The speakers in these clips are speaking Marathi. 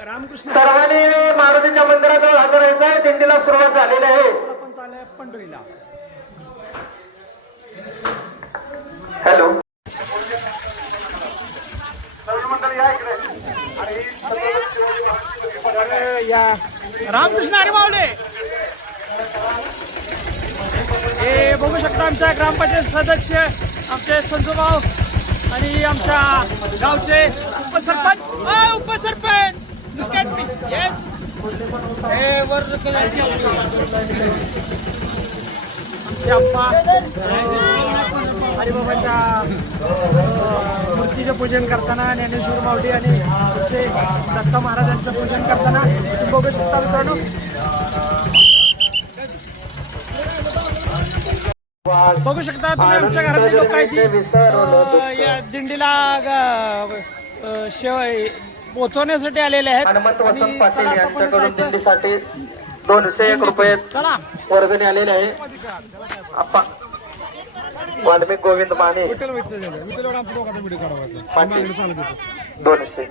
रामकृष्ण सर्वांनी मारुतीच्या मंदिराजवळ हजर राहायचं आहे दिंडीला सुरुवात झालेली आहे. पंढरीला. हॅलो. रामकृष्ण अरे मावले हे बघू शकता आमच्या ग्रामपंचायत सदस्य आमचे संजूभाऊ आणि आमच्या गावचे उपसरपंच. उपसरपंच! लुक हे वर आमचे मूर्तीचे पूजन करताना ज्ञानेश्वर मावडी आणि आमचे दत्त महाराजांचं पूजन करताना तुम्ही बघू शकता मित्रांनो बघू शकता तुम्ही आमच्या घरातले लोक आहेत या दिंडीला ग- शेव पोचवण्यासाठी आलेले आहेत. हनुमंत वसंत पाटील यांच्याकडून. दिंडीसाठी दोनशे एक रुपये चला. वर्गणी आलेले आहे. आप्पा वाल्मिक गोविंद माने. दोनशे.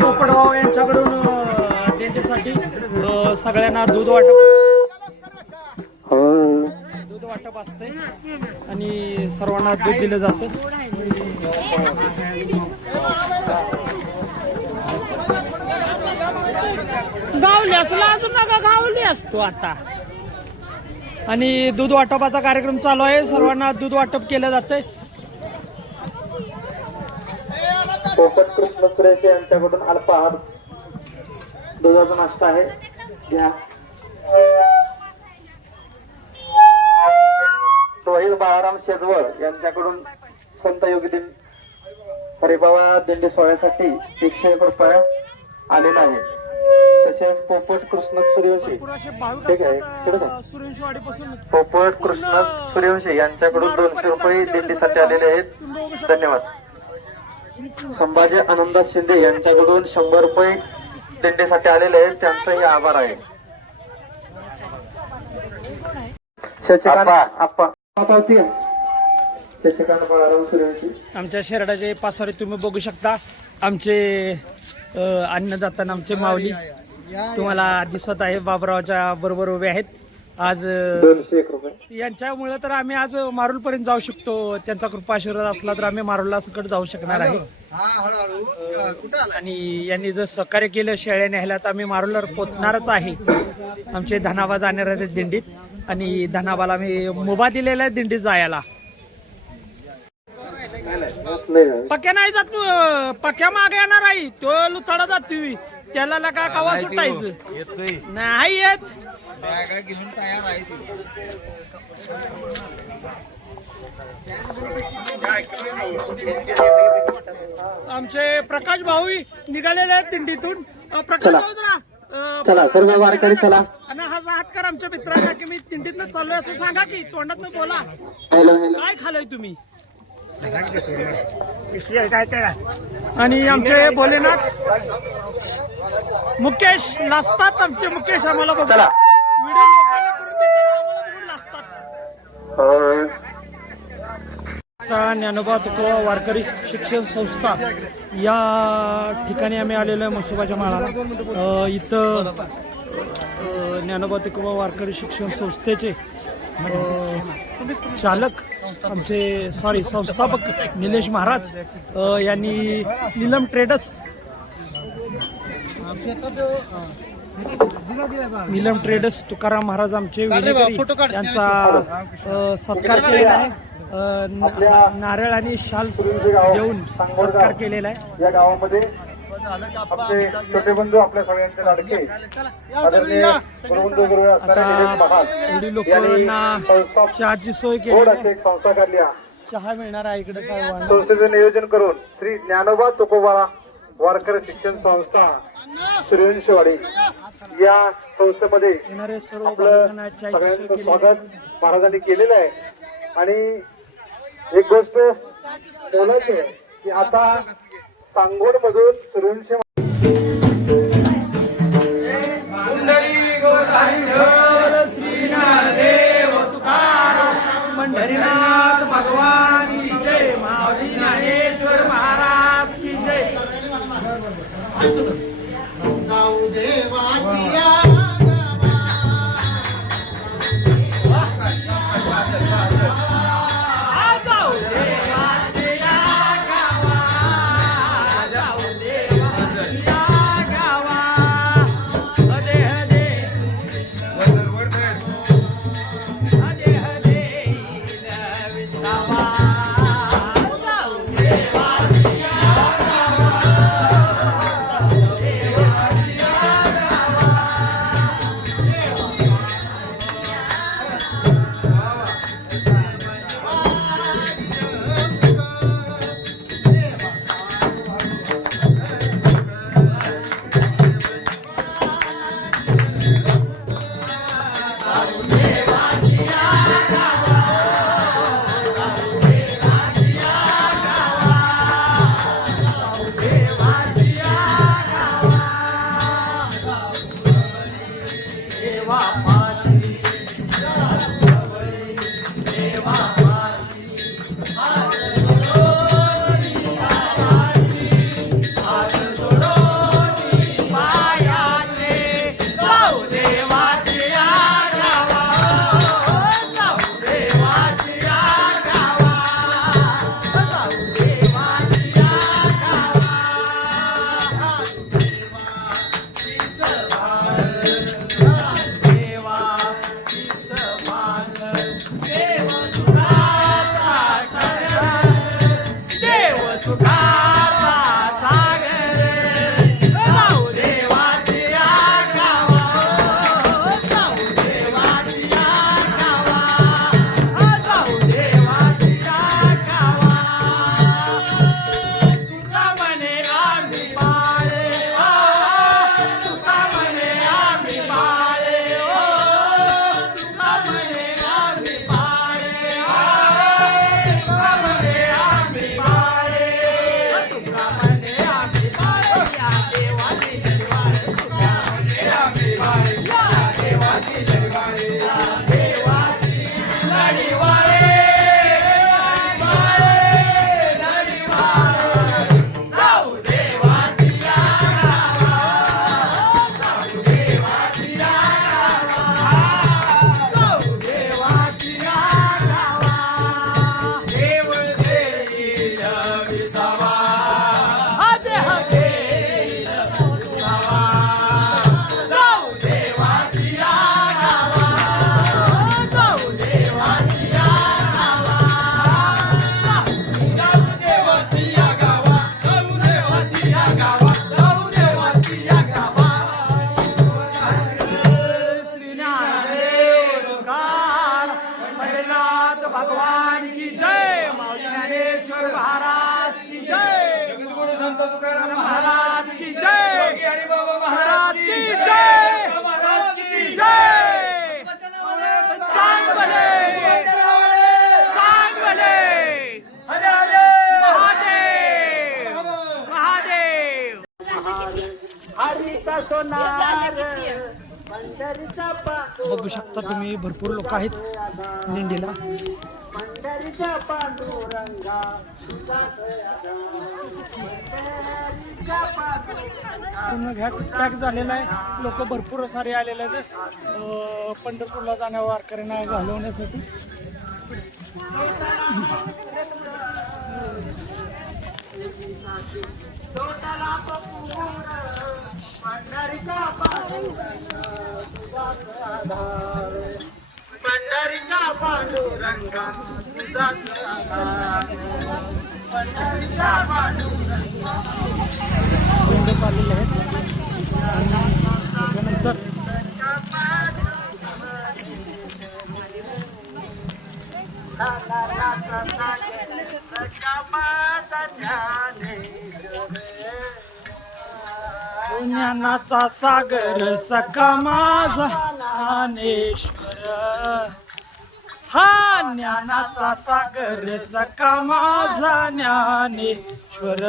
पोपटभाऊ यांच्याकडून दिंडीसाठी सगळ्यांना दूध वाटप दूध वाटप असते आणि सर्वांना दूध दिलं जातं. गावली असला अजून नका गावली असतो आता. आणि दूध वाटपाचा कार्यक्रम चालू आहे. सर्वांना दूध वाटप केलं जातंय. पोपट कृष्ण सुरेश यांच्याकडून अल्पाहार दुधाचा नाश्ता आहे. घ्या. बाळाराम शेजवळ यांच्याकडून संत योगी दिन हरिबाबा दिंडी सोहळ्यासाठी एकशे एक रुपये आलेला आहे तसेच पोपट कृष्ण सूर्यवंशी. ठीक आहे, पोपट कृष्ण सूर्यवंशी यांच्याकडून दोनशे रुपये दिंडीसाठी आलेले आहेत. धन्यवाद. संभाजी आनंद शिंदे यांच्याकडून शंभर रुपये दिंडीसाठी आलेले आहेत. त्यांचाही आभार आहे. शशिकांत आप्पा. आमच्या शेरडाचे पासारे तुम्ही बघू शकता. आमचे अन्नदाता आमचे माऊली तुम्हाला दिसत आहे. बाबरावच्या बरोबर उभे आहेत. आज यांच्यामुळे तर आम्ही आज मारुल पर्यंत जाऊ शकतो. त्यांचा कृपा आशीर्वाद असला तर आम्ही मारुलला सकट जाऊ शकणार आहे. आणि यांनी जर सहकार्य केलं शेळ्या न्यायला तर आम्ही मारुलवर पोचणारच आहे. आमचे धनाबा जाणार आहेत दिंडीत. आणि धनाबाला आम्ही मुभा दिलेला आहे दिंडीत जायला. पक्या नाही जात तू पक्या मागे येणार आहे तो लुथाडा जात तुम्ही त्याला ला का कवा सुटायचं? नाही येत. आमचे प्रकाश भाऊ निघालेले आहेत दिंडीतून. प्रकाश. भाऊ जरा. चला सर्व वारकरी चला. आणि हा हात कर आमच्या मित्रांना की मी दिंडीतनं चाललोय असं सांगा की तोंडात बोला. Hello hello. काय खालोय तुम्ही? आणि आमचे भोलेनाथ मुकेश लाजतात आमचे मुकेश आम्हाला बघा चला. व्हिडिओ लोकांना करून देताना आम्हाला बघून लाजतात. ज्ञानोबा तुकोबा वारकरी शिक्षण संस्था या ठिकाणी आम्ही आलेलो आहे मसोबाच्या माळाला. अ, इथं ज्ञानोबा तुकोबा वारकरी शिक्षण संस्थेचे चालक आमचे सॉरी संस्थापक निलेश महाराज यांनी नीलम ट्रेडर्स नीलम ट्रेडर्स तुकाराम महाराज आमचे यांचा सत्कार केलेला आहे. नारळ आणि शाल देऊन सत्कार केलेला आहे. या गावामध्ये आमचे छोटे बंधू आपल्या सगळ्यांचे लाडके आता एवढी लोकांना चहाची सोय केली एक संस्था काढली. चहा मिळणार आहे इकडे संस्थेचे नियोजन करून श्री ज्ञानोबा तुकोबा वारकर शिक्षण संस्था सूर्यवंशवाडी या संस्थेमध्ये आपलं सगळ्यांचं स्वागत महाराजांनी केलेलं आहे. आणि एक गोष्ट बोलायची आहे की आता सांगोड मधून भगवान की जय। माऊली ज्ञानेश्वर महाराज की जय। महाराज की जय। महाराज की जय। महाराज की जय। सांग भले सांग भले महादेव। महादेव। बघू शकता तुम्ही भरपूर लोक आहेत दिंडीला. पूर्ण पॅक झालेला आहे. लोक भरपूर सारे आलेले आहेत. पंढरपूरला जाण्या वारकऱ्यांना घालवण्यासाठी. दिंडे चाललेले आहेत आणि त्यानंतर ज्ञानाचा सागर सखा माझा ज्ञानेश्वर. हा ज्ञानाचा सागर सखा माझा ज्ञानेश्वर.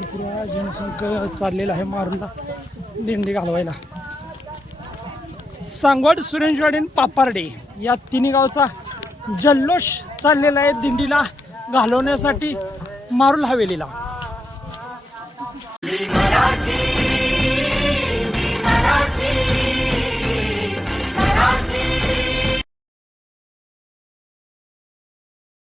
भरपूर जनसंख चाललेला आहे मारूला. दिंडी घालवायला. सांगवड सुरेंजवाडी आणि पापार्डे या तिन्ही गावचा जल्लोष चाललेला आहे दिंडीला घालवण्यासाठी मारुल हवेलीला.